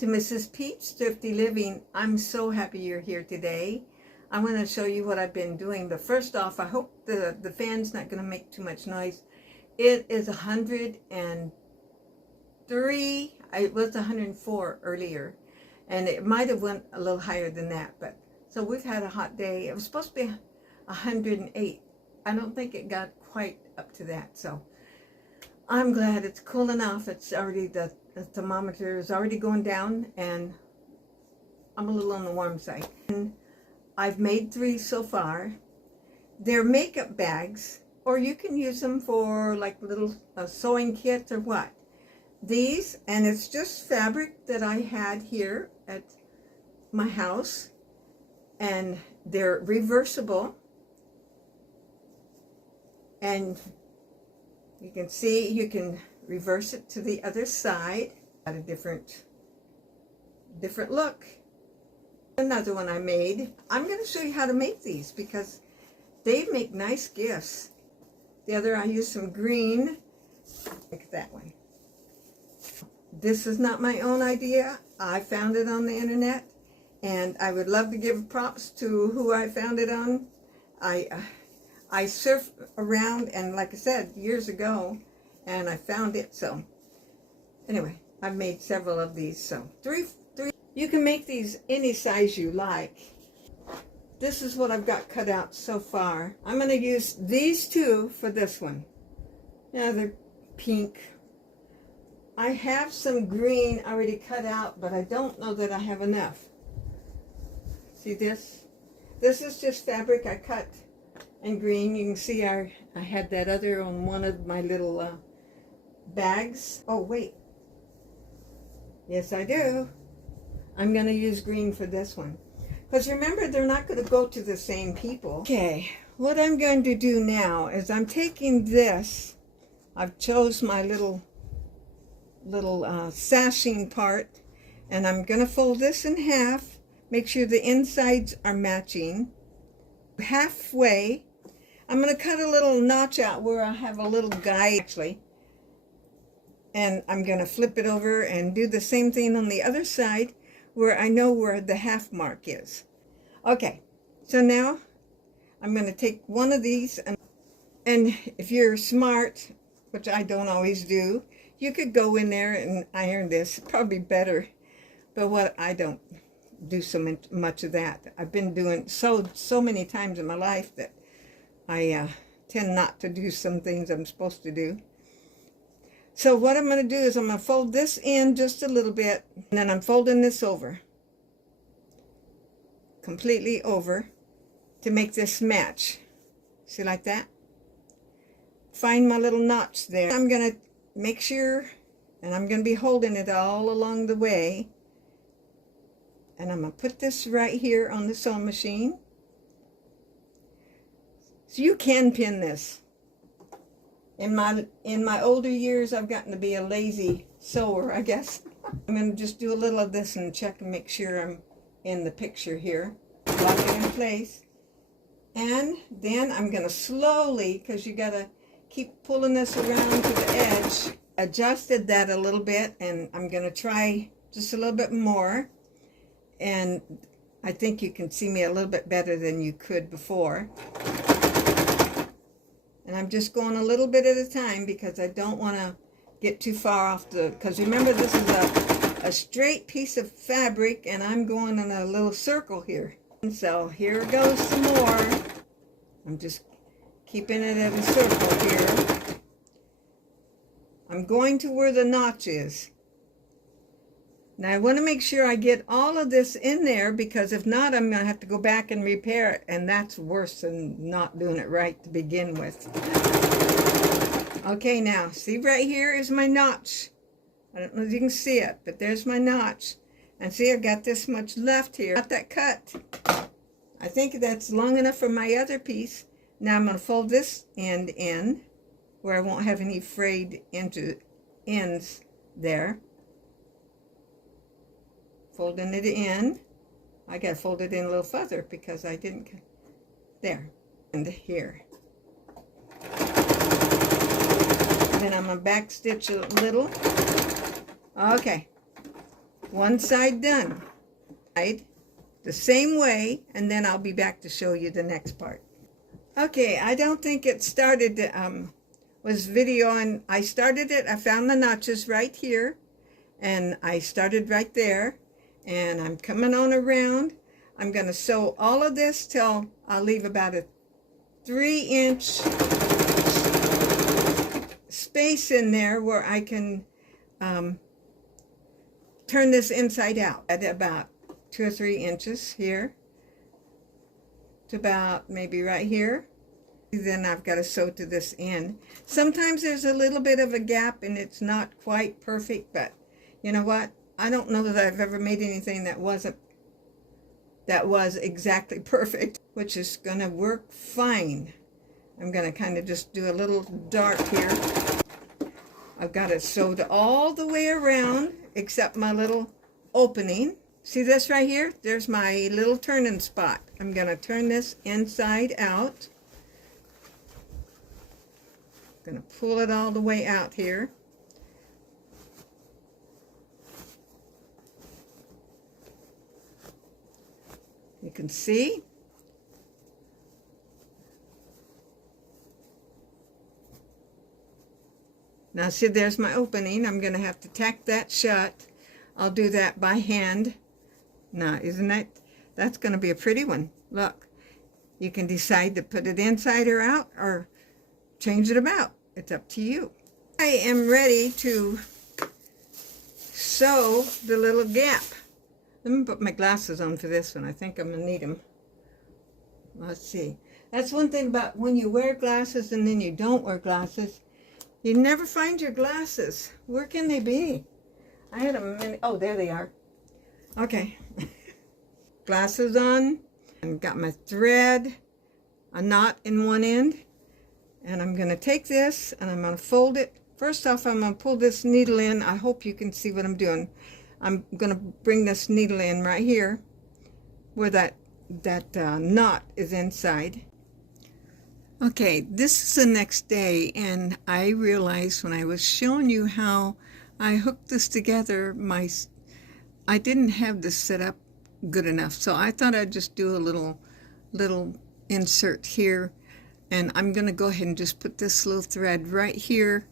to Mrs. Pete's Thrifty Living. I'm so happy you're here today. I want to show you what I've been doing. But first off, I hope the fan's not going to make too much noise. It is 103. It was 104 earlier. And it might have went a little higher than that. But so we've had a hot day. It was supposed to be 108. I don't think it got quite up to that. So I'm glad it's cooling off. It's already, the thermometer is already going down, and I'm a little on the warm side. And I've made 3 so far. They're makeup bags, or you can use them for like little sewing kits or what. These, and it's just fabric that I had here at my house, and they're reversible. And you can see, you can reverse it to the other side. Got a different look. Another one I made. I'm going to show you how to make these because they make nice gifts. The other, I used some green, like that one. This is not my own idea. I found it on the internet, and I would love to give props to who I found it on. I surfed around, and like I said, years ago, and I found it. So anyway, I've made several of these. So three. You can make these any size you like. This is what I've got cut out so far. I'm going to use these 2 for this one. Yeah, they're pink. I have some green already cut out, but I don't know that I have enough. See this? This is just fabric I cut in green. You can see I had that other on one of my little bags. Oh, wait. Yes, I do. I'm going to use green for this one. Because remember, they're not going to go to the same people. Okay, what I'm going to do now is I'm taking this. I've chose my little sashing part, and I'm going to fold this in half. Make sure the insides are matching. Halfway, I'm going to cut a little notch out where I have a little guide, actually. And I'm going to flip it over and do the same thing on the other side where I know where the half mark is. Okay, so now I'm going to take one of these, and if you're smart, which I don't always do, you could go in there and iron this, probably better. But I don't do so much of that. I've been doing so many times in my life that I tend not to do some things I'm supposed to do. So what I'm going to do is I'm going to fold this in just a little bit, and then I'm folding this over, completely over, to make this match. See, like that? Find my little notch there. I'm going to make sure, and I'm going to be holding it all along the way, and I'm going to put this right here on the sewing machine. So you can pin this. In my older years, I've gotten to be a lazy sewer, I guess. I'm going to just do a little of this and check and make sure I'm in the picture here. Lock it in place. And then I'm going to slowly, because you got to keep pulling this around to the edge. Adjusted that a little bit, and I'm going to try just a little bit more. And I think you can see me a little bit better than you could before. And I'm just going a little bit at a time because I don't want to get too far off because remember, this is a straight piece of fabric, and I'm going in a little circle here. And so here goes some more. I'm just keeping it at a circle here. I'm going to where the notch is. Now I want to make sure I get all of this in there, because if not, I'm going to have to go back and repair it, and that's worse than not doing it right to begin with. Okay, now see, right here is my notch. I don't know if you can see it, but there's my notch. And see, I've got this much left here. Got that cut. I think that's long enough for my other piece. Now I'm going to fold this end in where I won't have any frayed ends there. Folding it in. I got to fold it in a little further because I didn't. There. And here. Then I'm going to back stitch a little. Okay. One side done. The same way, and then I'll be back to show you the next part. Okay, I don't think it started, was videoing. I started it, I found the notches right here, and I started right there, and I'm coming on around. I'm going to sew all of this till I'll leave about a 3-inch space in there where I can turn this inside out at about 2 or 3 inches here to about maybe right here. Then I've got to sew to this end. Sometimes there's a little bit of a gap and it's not quite perfect, but you know what? I don't know that I've ever made anything that was exactly perfect, which is going to work fine. I'm going to kind of just do a little dart here. I've got it sewed all the way around except my little opening. See this right here? There's my little turning spot. I'm going to turn this inside out. I'm going to pull it all the way out here. You can see. Now see, there's my opening. I'm going to have to tack that shut. I'll do that by hand. Now, that's going to be a pretty one. Look, you can decide to put it inside or out or change it about. It's up to you. I am ready to sew the little gap. Let me put my glasses on for this one. I think I'm going to need them. Let's see. That's one thing about when you wear glasses and then you don't wear glasses. You never find your glasses. Where can they be? I had them in, oh, there they are. Okay. Glasses on. And got my thread, a knot in one end. And I'm going to take this and I'm going to fold it. First off, I'm going to pull this needle in. I hope you can see what I'm doing. I'm going to bring this needle in right here where that knot is inside. Okay, this is the next day, and I realized when I was showing you how I hooked this together, I didn't have this set up good enough, so I thought I'd just do a little insert here, and I'm going to go ahead and just put this little thread right here,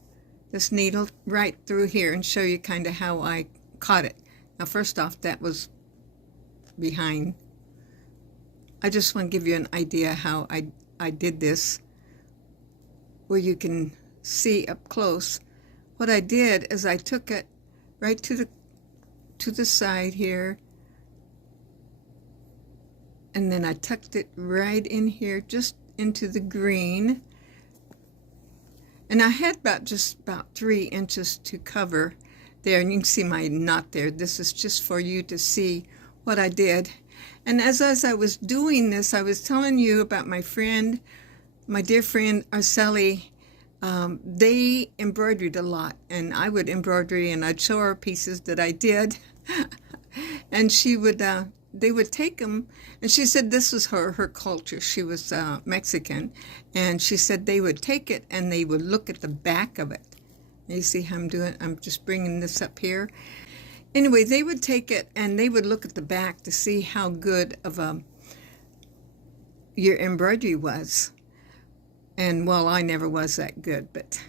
this needle right through here, and show you kind of how I caught it. Now, first off, that was behind. I just want to give you an idea how I did this, where you can see up close. What I did is I took it right to the side here, and then I tucked it right in here, just into the green. And I had just about 3 inches to cover there, and you can see my knot there. This is just for you to see what I did. And as I was doing this, I was telling you about my friend, my dear friend Arceli. They embroidered a lot, and I would embroidery, and I'd show her pieces that I did. And she would, they would take them, and she said this was her culture. She was Mexican, and she said they would take it and they would look at the back of it. You see how I'm doing? I'm just bringing this up here. Anyway, they would take it and they would look at the back to see how good of your embroidery was. And well, I never was that good, but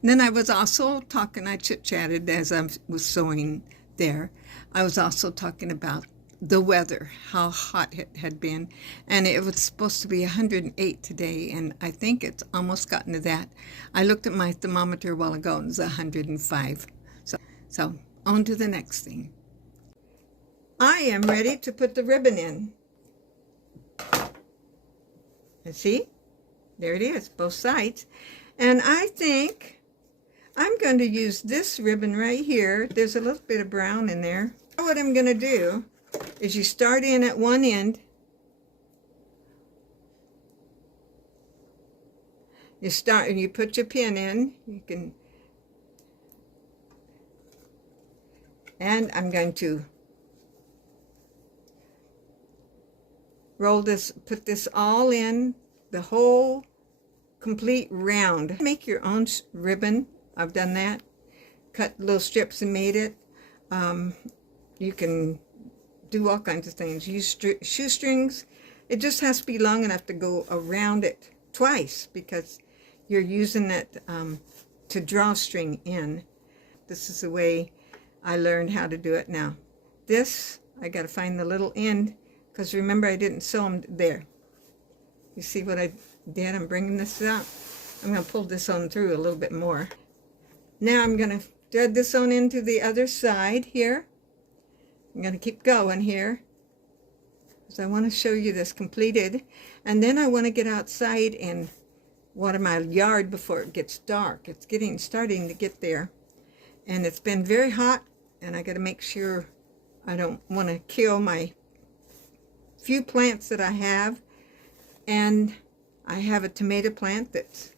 then I was also talking, I chit-chatted as I was sewing there. I was also talking about the weather, how hot it had been, and it was supposed to be 108 today, and I think it's almost gotten to that. I looked at my thermometer a while ago, and it was 105. So on to the next thing. I am ready to put the ribbon in. And see, there it is, both sides. And I think I'm going to use this ribbon right here. There's a little bit of brown in there. What I'm going to do is you start in at one end. You start and you put your pin in. You can, and I'm going to roll this, put this all in, the whole complete round. Make your own ribbon. I've done that. Cut little strips and made it. you can do all kinds of things. Use shoestrings. It just has to be long enough to go around it twice, because you're using it to drawstring in. This is the way I learned how to do it. Now this, I got to find the little end, because remember I didn't sew them there. You see what I did? I'm bringing this out. I'm going to pull this on through a little bit more. Now I'm going to thread this on into the other side here. I'm going to keep going here, because I want to show you this completed. And then I want to get outside and water my yard before it gets dark. It's starting to get there. And it's been very hot, and I got to make sure I don't want to kill my few plants that I have. And I have a tomato plant that's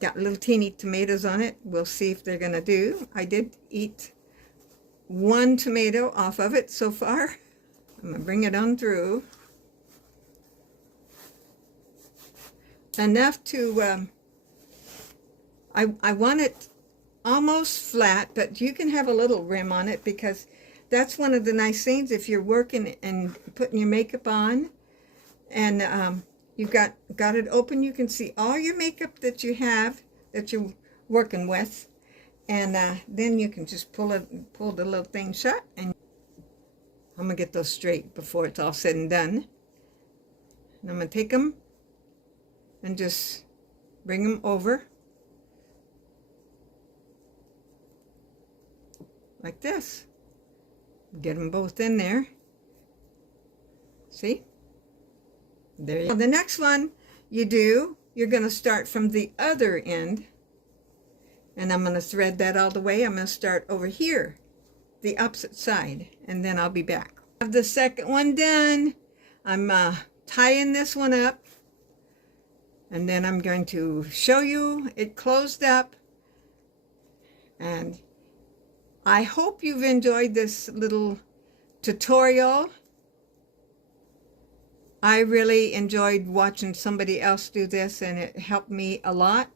got little teeny tomatoes on it. We'll see if they're going to do. I did eat one tomato off of it so far. I'm going to bring it on through. Enough to, I want it almost flat, but you can have a little rim on it, because that's one of the nice things if you're working and putting your makeup on, and you've got it open. You can see all your makeup that you have, that you're working with, and then you can just pull the little thing shut, and I'm gonna get those straight before it's all said and done. And I'm gonna take them and just bring them over like this. Get them both in there. See? There you go. The next one you're going to start from the other end, and I'm going to thread that all the way. I'm going to start over here, the opposite side, and then I'll be back. I have the second one done. I'm tying this one up, and then I'm going to show you it closed up. And I hope you've enjoyed this little tutorial. I really enjoyed watching somebody else do this, and it helped me a lot.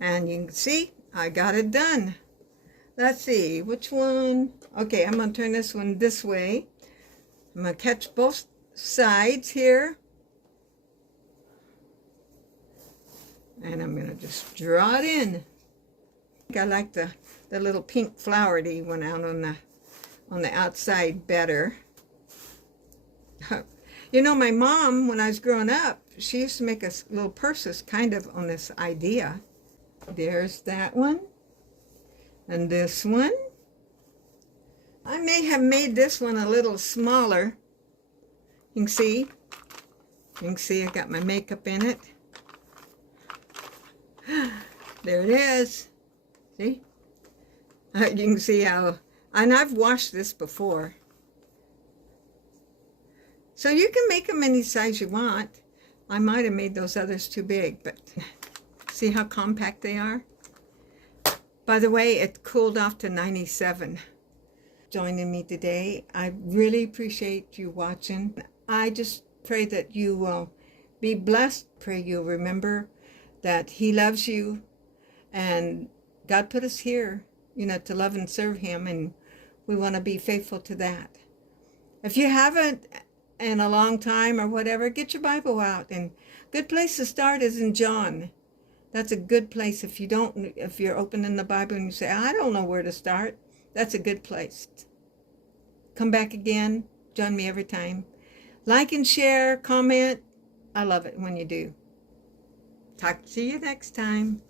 And you can see I got it done. Let's see which one. Okay, I'm going to turn this one this way. I'm going to catch both sides here, and I'm going to just draw it in. I think I like the little pink flowery one out on the outside better. You know, my mom, when I was growing up, she used to make us little purses kind of on this idea. There's that one. And this one. I may have made this one a little smaller. You can see I got my makeup in it. There it is. See? You can see how, and I've washed this before. So you can make them any size you want. I might have made those others too big, but see how compact they are? By the way, it cooled off to 97. Joining me today. I really appreciate you watching. I just pray that you will be blessed. Pray you'll remember that He loves you, and God put us here, you know, to love and serve Him, and we want to be faithful to that. If you haven't in a long time or whatever, get your Bible out. And good place to start is in John. That's a good place. If you're opening the Bible and you say, I don't know where to start, that's a good place. Come back again. Join me every time. Like and share, comment. I love it when you do. Talk to you next time.